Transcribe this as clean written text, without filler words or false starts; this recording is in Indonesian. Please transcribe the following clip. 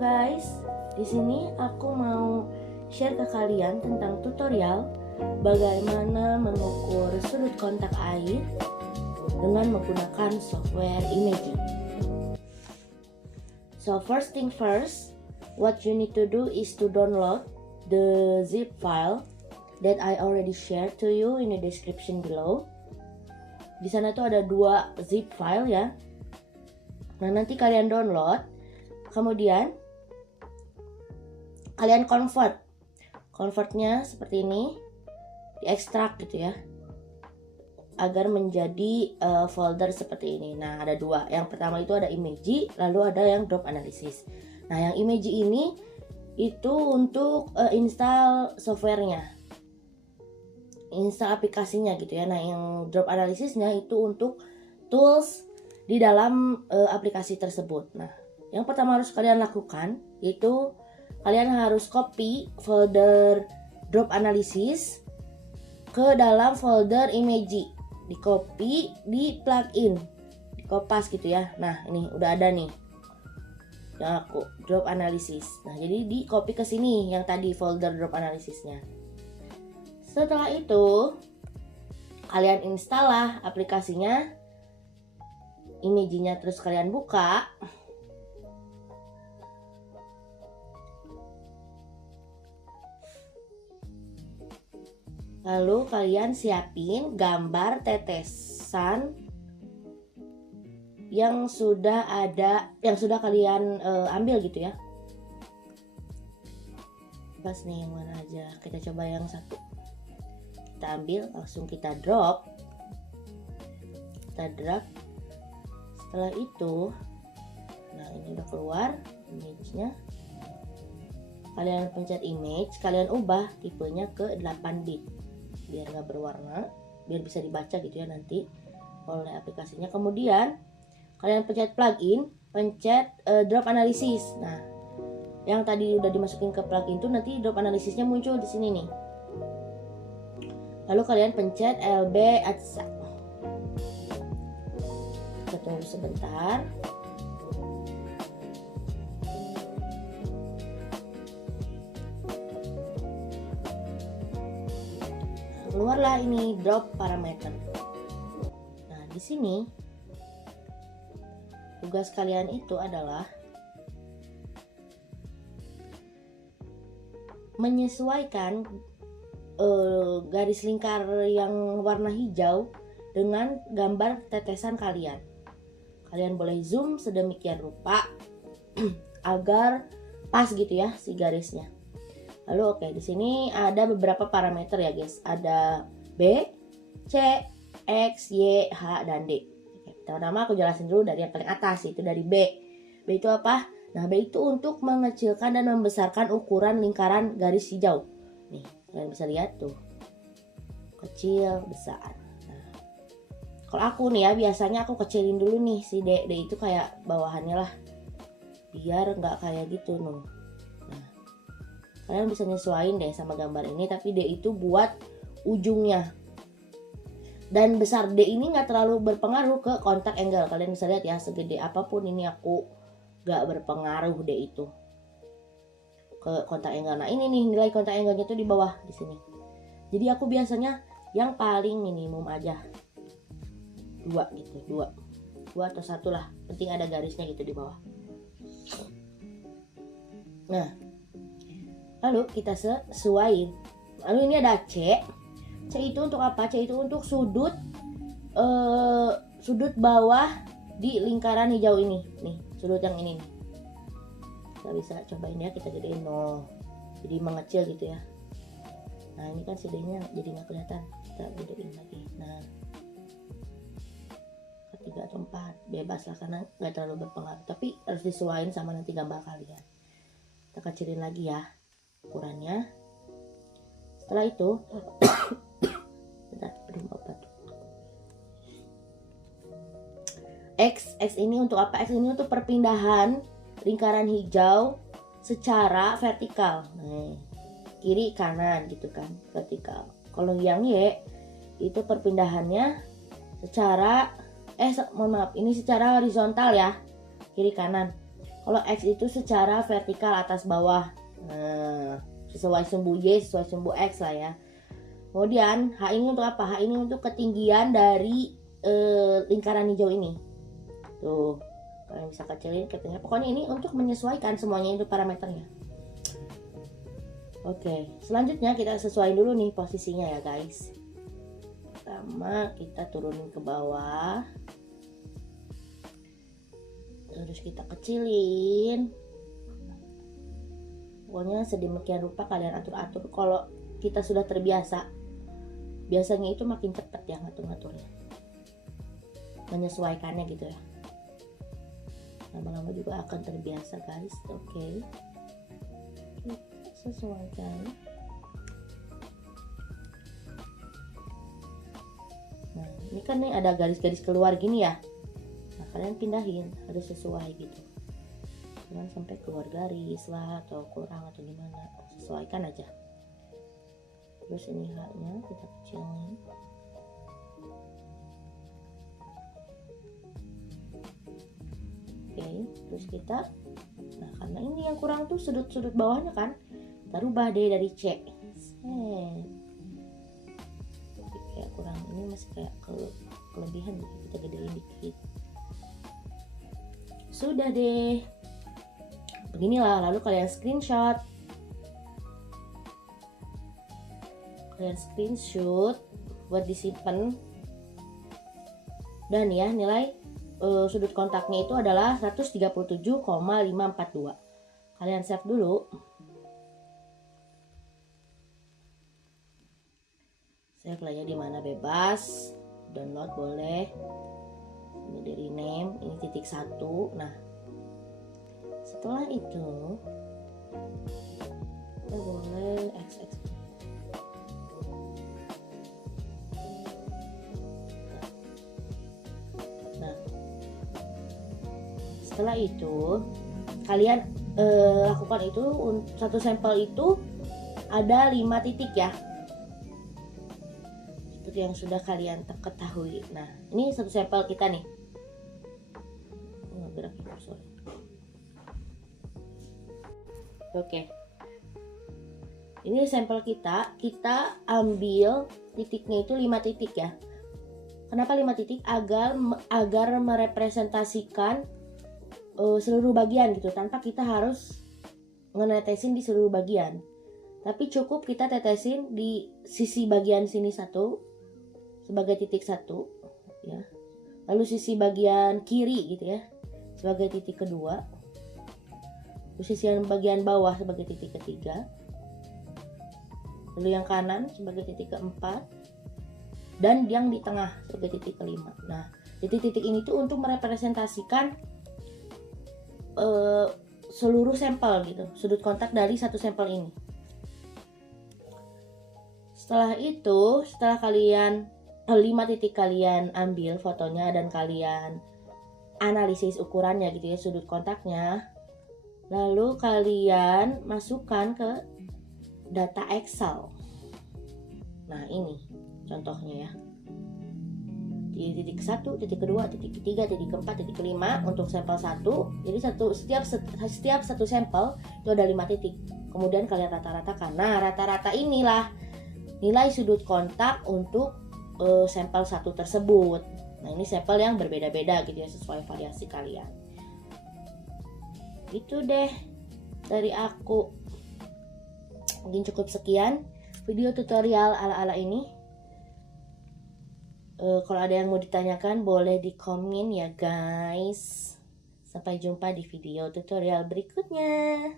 guys, di sini aku mau share ke kalian tentang tutorial bagaimana mengukur sudut kontak air dengan menggunakan software imaging. So first thing first, what you need to do is to download the zip file that I already shared to you in the description below. Di sana tuh ada 2 zip file ya. Nah, nanti kalian download, kemudian kalian convertnya seperti ini, diekstrak gitu ya, agar menjadi folder seperti ini. Nah, ada 2. Yang pertama itu ada Imagy, lalu ada yang Drop Analysis. Nah, yang Imagy ini itu untuk install softwarenya, install aplikasinya gitu ya. Nah, yang Drop Analysisnya itu untuk tools di dalam aplikasi tersebut. Nah, yang pertama harus kalian lakukan yaitu kalian harus copy folder Drop Analysis ke dalam folder Imagy. Di copy, di plugin, di kopas gitu ya. Nah, ini udah ada nih yang aku Drop Analysis. Nah, jadi di copy ke sini yang tadi folder Drop Analysisnya. Setelah itu kalian install lah aplikasinya, Imagy-nya, terus kalian buka. Lalu kalian siapin gambar tetesan yang sudah ada, yang sudah kalian ambil gitu ya. Bebas nih yang mana aja. Kita coba yang satu. Kita ambil, langsung kita drop. Kita drag. Setelah itu, nah ini udah keluar image-nya. Kalian pencet image, kalian ubah tipenya ke 8 bit biar nggak berwarna, biar bisa dibaca gitu ya nanti oleh aplikasinya. Kemudian kalian pencet plugin, pencet Drop Analysis. Nah, yang tadi udah dimasukin ke plugin tuh nanti Drop Analysisnya muncul di sini nih. Lalu kalian pencet LB Adsa. Kita tunggu sebentar. Keluarlah ini drop parameter. Nah, di sini tugas kalian itu adalah menyesuaikan garis lingkar yang warna hijau dengan gambar tetesan kalian. Kalian boleh zoom sedemikian rupa agar pas gitu ya si garisnya. Lalu oke, di sini ada beberapa parameter ya guys. Ada B, C, X, Y, H, dan D. Pertama aku jelasin dulu dari yang paling atas, itu dari B. B itu apa? Nah, B itu untuk mengecilkan dan membesarkan ukuran lingkaran garis hijau. Nih, kalian bisa lihat tuh. Kecil, besar. Nah, kalau aku nih ya, biasanya aku kecilin dulu nih si D. D itu kayak bawahannya lah. Biar nggak kayak gitu nih. Kalian bisa nyesuaiin deh sama gambar ini, tapi D itu buat ujungnya. Dan besar D ini nggak terlalu berpengaruh ke kontak angle. Kalian bisa lihat ya, segede apapun ini aku nggak berpengaruh D itu ke kontak angle. Nah, ini nih nilai kontak angle-nya tuh di bawah di sini. Jadi aku biasanya yang paling minimum aja 2 gitu, 2 atau 1 lah. Penting ada garisnya gitu di bawah. Nah, lalu kita sesuaiin. Lalu ini ada C. C itu untuk apa? C itu untuk sudut bawah di lingkaran hijau ini. Nih, sudut yang ini nih. Kita bisa cobain ya, kita gedein 0. Jadi mengecil gitu ya. Nah, ini kan CD-nya jadi nggak kelihatan. Kita gedein lagi. Nah, 3 atau 4. Bebas lah karena nggak terlalu berpengaruh. Tapi harus disesuaikan sama nanti gambar kalian. Kita kecilin lagi ya ukurannya. Setelah itu bentar, belum obat. X ini untuk apa? X ini untuk perpindahan lingkaran hijau secara vertikal. Nah, kiri kanan gitu kan, vertikal. Kalau yang Y itu perpindahannya secara mohon maaf, ini secara horizontal ya, kiri kanan. Kalau X itu secara vertikal atas bawah. Nah, sesuai sumbu Y, sesuai sumbu X lah ya. Kemudian H ini untuk apa? H ini untuk ketinggian dari lingkaran hijau ini. Tuh, kalian bisa kecilin katanya. Pokoknya ini untuk menyesuaikan semuanya itu parameternya. Oke, selanjutnya kita sesuaiin dulu nih posisinya ya guys. Pertama kita turunin ke bawah, terus kita kecilin. Pokoknya sedemikian rupa kalian atur-atur. Kalau kita sudah terbiasa, biasanya itu makin cepat ya ngatur-ngaturnya, menyesuaikannya gitu ya. Lama-lama juga akan terbiasa guys. Oke, sesuaikan. Nah ini kan nih ada garis-garis keluar gini ya. Nah kalian pindahin, harus sesuai gitu. Jangan sampai keluar garis lah atau kurang atau gimana. Sesuaikan aja. Terus ini haknya kita kecilin. Oke, terus kita, nah karena ini yang kurang tuh sudut-sudut bawahnya kan, kita rubah deh dari C. Kayak kurang, ini masih kayak kelebihan, kita gedein dikit. Sudah deh, beginilah. Lalu kalian screenshot, buat disimpan. Dan ya nilai sudut kontaknya itu adalah 137,542. Kalian save dulu. Save lah ya, di mana bebas. Download boleh. Ini di rename, ini titik 1. Nah, setelah itu kita boleh XX. Nah, setelah itu kalian lakukan itu. Satu sampel itu ada 5 titik ya, seperti yang sudah kalian ketahui. Nah ini satu sampel kita nih. Oke, ini sampel kita ambil titiknya itu 5 titik ya. Kenapa 5 titik? Agar merepresentasikan seluruh bagian gitu, tanpa kita harus ngenetesin di seluruh bagian. Tapi cukup kita tetesin di sisi bagian sini satu sebagai titik 1 ya. Lalu sisi bagian kiri gitu ya sebagai titik kedua. Lalu sisi bagian bawah sebagai titik ketiga. Lalu yang kanan sebagai titik keempat. Dan yang di tengah sebagai titik kelima. Nah, titik-titik ini tuh untuk merepresentasikan seluruh sampel gitu, sudut kontak dari satu sampel ini. Setelah itu, setelah kalian 5 titik kalian ambil fotonya dan kalian analisis ukurannya gitu ya, sudut kontaknya, lalu kalian masukkan ke data Excel. Nah ini contohnya ya, di titik 1, titik kedua, titik ketiga, titik keempat, titik kelima untuk sampel 1. Jadi setiap satu sampel itu ada 5 titik. Kemudian kalian rata-ratakan. Nah rata-rata inilah nilai sudut kontak untuk sampel 1 tersebut. Nah ini sampel yang berbeda-beda gitu ya, sesuai variasi kalian. Itu deh dari aku. Mungkin cukup sekian video tutorial ala-ala ini. Kalau ada yang mau ditanyakan boleh di komen ya guys. Sampai jumpa di video tutorial berikutnya.